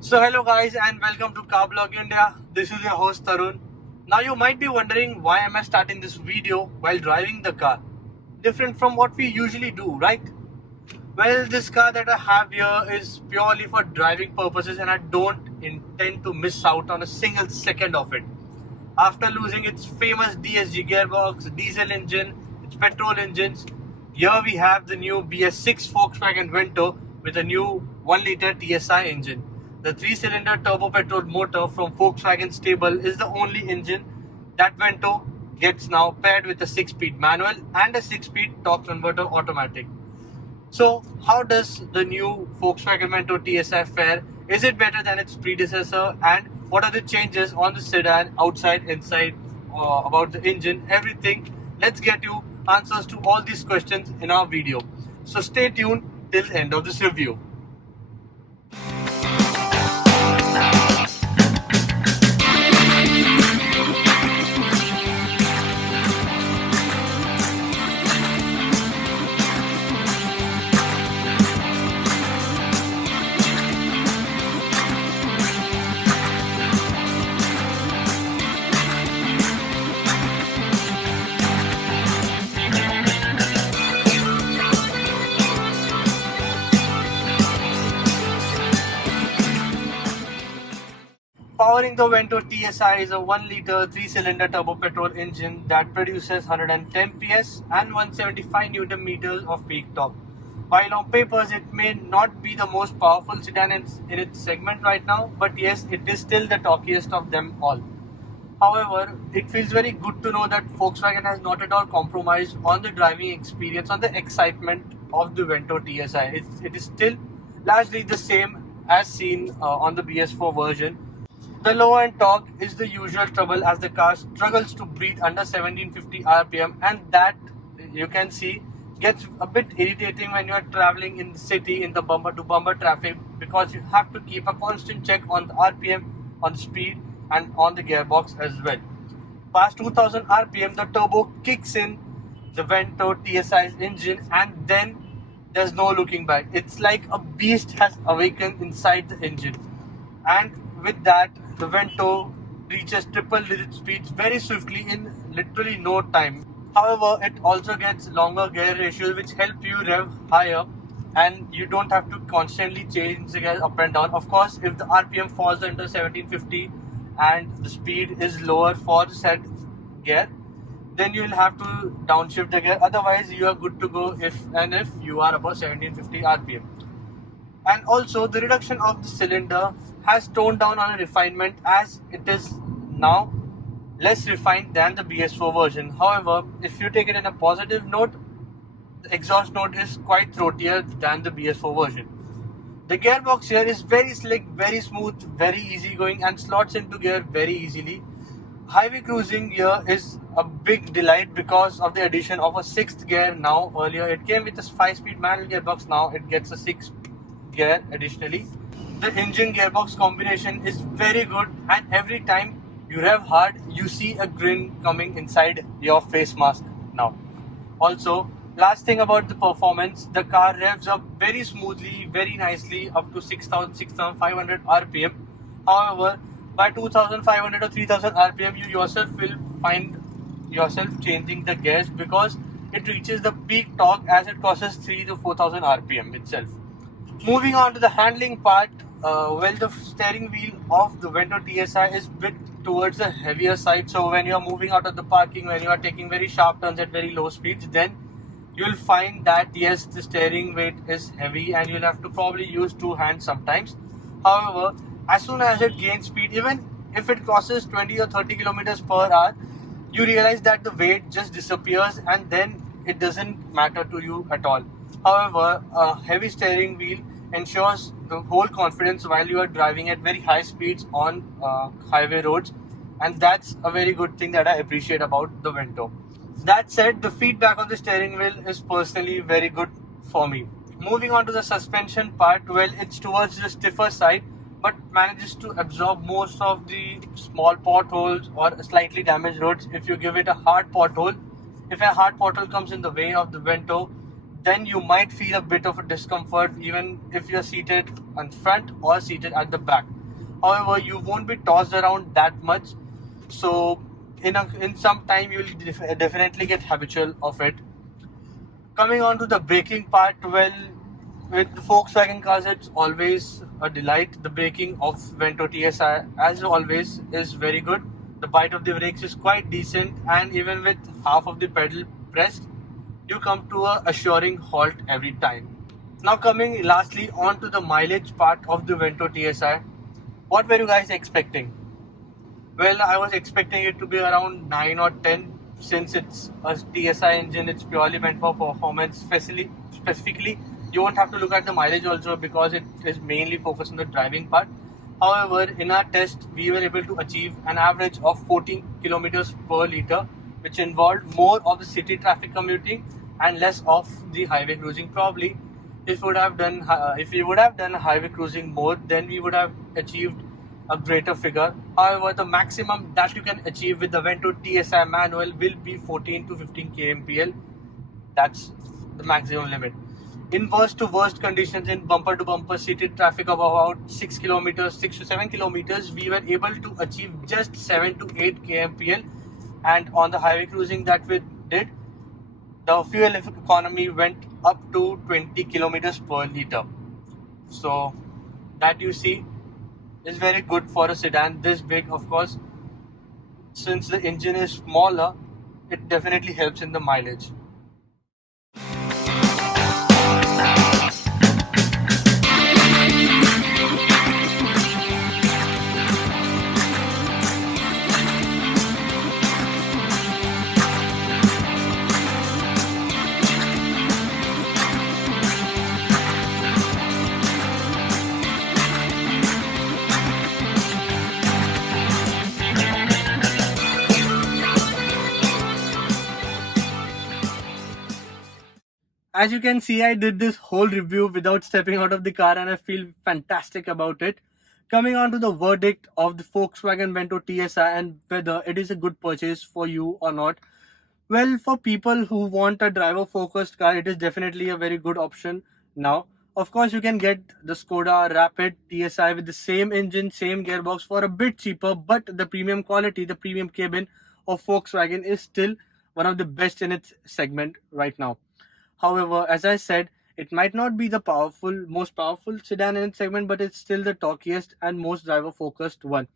So hello guys and welcome to Car Blog India. This is your host Tarun. Now you might be wondering why am I starting this video while driving the car? Different from what we usually do, right? Well, this car that I have here is purely for driving purposes and I don't intend to miss out on a single second of it. After losing its famous DSG gearbox, diesel engine, its petrol engines, here we have the new BS6 Volkswagen Vento with a new 1-liter TSI engine. The 3-cylinder turbo petrol motor from Volkswagen stable is the only engine that Vento gets now paired with a 6-speed manual and a 6-speed torque converter automatic. So, how does the new Volkswagen Vento TSI fare? Is it better than its predecessor? And what are the changes on the sedan, outside, inside, about the engine, everything? Let's get you answers to all these questions in our video. So, stay tuned till the end of this review. Powering the Vento TSI is a 1-liter 3-cylinder turbo petrol engine that produces 110 PS and 175 Newton meters of peak torque. While on papers it may not be the most powerful sedan in its segment right now, but yes, it is still the torquiest of them all. However, it feels very good to know that Volkswagen has not at all compromised on the driving experience, on the excitement of the Vento TSI. It is still largely the same as seen on the BS4 version. The low end torque is the usual trouble as the car struggles to breathe under 1750 RPM, and that you can see gets a bit irritating when you are traveling in the city in the bumper to bumper traffic, because you have to keep a constant check on the RPM, on the speed and on the gearbox as well. Past 2000 RPM the turbo kicks in the Vento TSI's engine and then there's no looking back. It's like a beast has awakened inside the engine, and with that the Vento reaches triple digit speeds very swiftly in literally no time. However, it also gets longer gear ratios which help you rev higher and you don't have to constantly change the gear up and down. Of course, if the RPM falls under 1750 and the speed is lower for the set gear, then you will have to downshift the gear. Otherwise, you are good to go if you are above 1750 RPM. And also the reduction of the cylinder has toned down on a refinement as it is now less refined than the BS4 version. However, if you take it in a positive note, the exhaust note is quite throatier than the BS4 version. The gearbox here is very slick, very smooth, very easygoing and slots into gear very easily. Highway cruising here is a big delight because of the addition of a 6th gear now. Earlier it came with a 5-speed manual gearbox, now it gets a 6th gear additionally. The engine gearbox combination is very good and every time you rev hard you see a grin coming inside your face mask now. Also, last thing about the performance, the car revs up very smoothly, very nicely up to 6500 RPM. However, by 2500 or 3000 RPM you yourself will find yourself changing the gears because it reaches the peak torque as it crosses 3 to 4000 RPM itself. Moving on to the handling part, well, the steering wheel of the Vento TSI is bit towards the heavier side. So when you are moving out of the parking, when you are taking very sharp turns at very low speeds, then you will find that yes, the steering weight is heavy and you'll have to probably use 2 hands sometimes. However, as soon as it gains speed, even if it crosses 20 or 30 kilometers per hour, you realize that the weight just disappears and then it doesn't matter to you at all. However, a heavy steering wheel ensures the whole confidence while you are driving at very high speeds on highway roads, and that's a very good thing that I appreciate about the Vento. That said, the feedback on the steering wheel is personally very good for me. Moving on to the suspension part, well, it's towards the stiffer side but manages to absorb most of the small potholes or slightly damaged roads. If you give it a hard pothole, if a hard pothole comes in the way of the Vento, then you might feel a bit of a discomfort even if you're seated on front or seated at the back. However, you won't be tossed around that much, so in some time you will definitely get habitual of it. Coming on to the braking part, well, with Volkswagen cars, it's always a delight. The braking of Vento TSI, as always, is very good. The bite of the brakes is quite decent, and even with half of the pedal pressed, you come to a assuring halt every time. Now coming lastly on to the mileage part of the Vento TSI, what were you guys expecting? Well, I was expecting it to be around 9 or 10. Since it's a TSI engine, it's purely meant for performance. Specifically, you won't have to look at the mileage also because it is mainly focused on the driving part. However, in our test, we were able to achieve an average of 14 kilometers per liter, which involved more of the city traffic commuting and less of the highway cruising. Probably, if we would have done highway cruising more, then we would have achieved a greater figure. However, the maximum that you can achieve with the Vento TSI manual will be 14 to 15 kmpl. That's the maximum limit. In worst to worst conditions, in bumper to bumper seated traffic of about 6 to 7 kilometers, we were able to achieve just 7 to 8 kmpl. And on the highway cruising that we did, the fuel economy went up to 20 kilometers per liter. So that you see is very good for a sedan this big. Of course, since the engine is smaller, it definitely helps in the mileage. As you can see, I did this whole review without stepping out of the car and I feel fantastic about it. Coming on to the verdict of the Volkswagen Vento TSI and whether it is a good purchase for you or not. Well, for people who want a driver-focused car, it is definitely a very good option now. Of course, you can get the Skoda Rapid TSI with the same engine, same gearbox for a bit cheaper, but the premium quality, the premium cabin of Volkswagen is still one of the best in its segment right now. However, as I said, it might not be the most powerful sedan in its segment, but it's still the talkiest and most driver-focused one.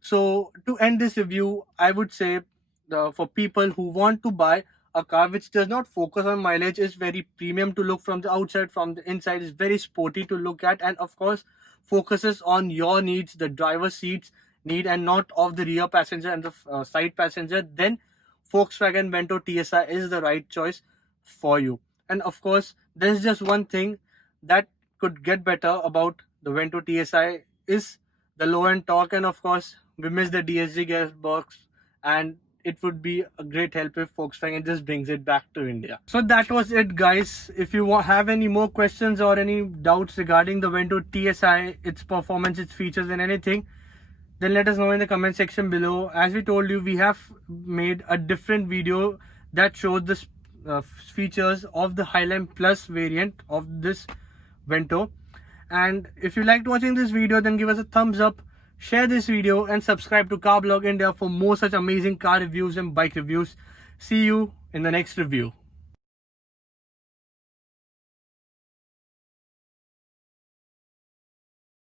So to end this review, I would say for people who want to buy a car which does not focus on mileage, is very premium to look from the outside, from the inside is very sporty to look at, and of course focuses on your needs, the driver's seats need, and not of the rear passenger and the side passenger, then Volkswagen Vento TSI is the right choice for you. And of course, there's just one thing that could get better about the Vento TSI is the low-end torque, and of course we miss the DSG gearbox, and it would be a great help if Volkswagen just brings it back to India. So that was it, guys. If you have any more questions or any doubts regarding the Vento TSI, its performance, its features and anything, then let us know in the comment section below. As we told you, we have made a different video that shows the features of the Highline Plus variant of this Vento. And if you liked watching this video, then give us a thumbs up, share this video and subscribe to Carblog India for more such amazing car reviews and bike reviews. See you in the next review.